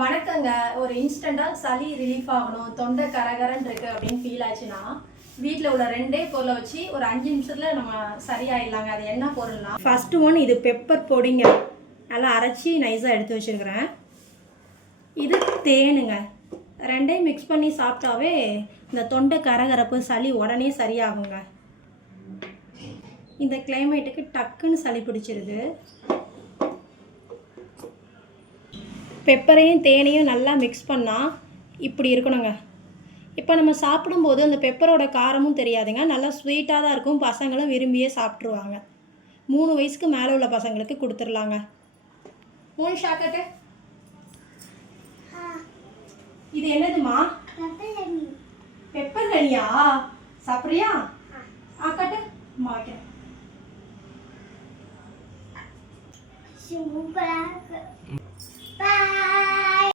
வணக்கங்க. ஒரு இன்ஸ்டண்ட்டாக சளி ரிலீஃப் ஆகணும், தொண்டை கரகரன்னு இருக்குது அப்படின்னு ஃபீல் ஆச்சுன்னா, வீட்டில் உள்ள 2 பொருளை வச்சு ஒரு 5 நிமிஷத்தில் நம்ம சரியாயிடலாங்க. அது என்ன பொருள்னா, ஃபஸ்ட்டு ஒன் இது பெப்பர் பொடிங்க. நல்லா அரைச்சி நைஸாக எடுத்து வச்சுருக்கிறேன். இது தேனுங்க. 2யும் மிக்ஸ் பண்ணி சாப்பிட்டாவே இந்த தொண்டை கரகரப்பு சளி உடனே சரியாகுங்க. இந்த கிளைமேட்டுக்கு டக்குன்னு சளி பிடிச்சிருது. பெப்பரையும் தேனையும் நல்லா மிக்ஸ் பண்ணால் இப்படி இருக்கணுங்க. இப்போ நம்ம சாப்பிடும்போது அந்த பெப்பரோட காரமும் தெரியாதுங்க, நல்லா ஸ்வீட்டாக தான் இருக்கும். பசங்களும் விரும்பியே சாப்பிட்ருவாங்க. 3 வயசுக்கு மேலே உள்ள பசங்களுக்கு கொடுத்துர்லாங்க. 3 ஷாக்கெட்டு. இது என்னதுமா? பெப்பர் கனியா? சாப்பிட்றியா? ஆக்கட்டு மாட்டேன். சூப்பராக இருக்கு.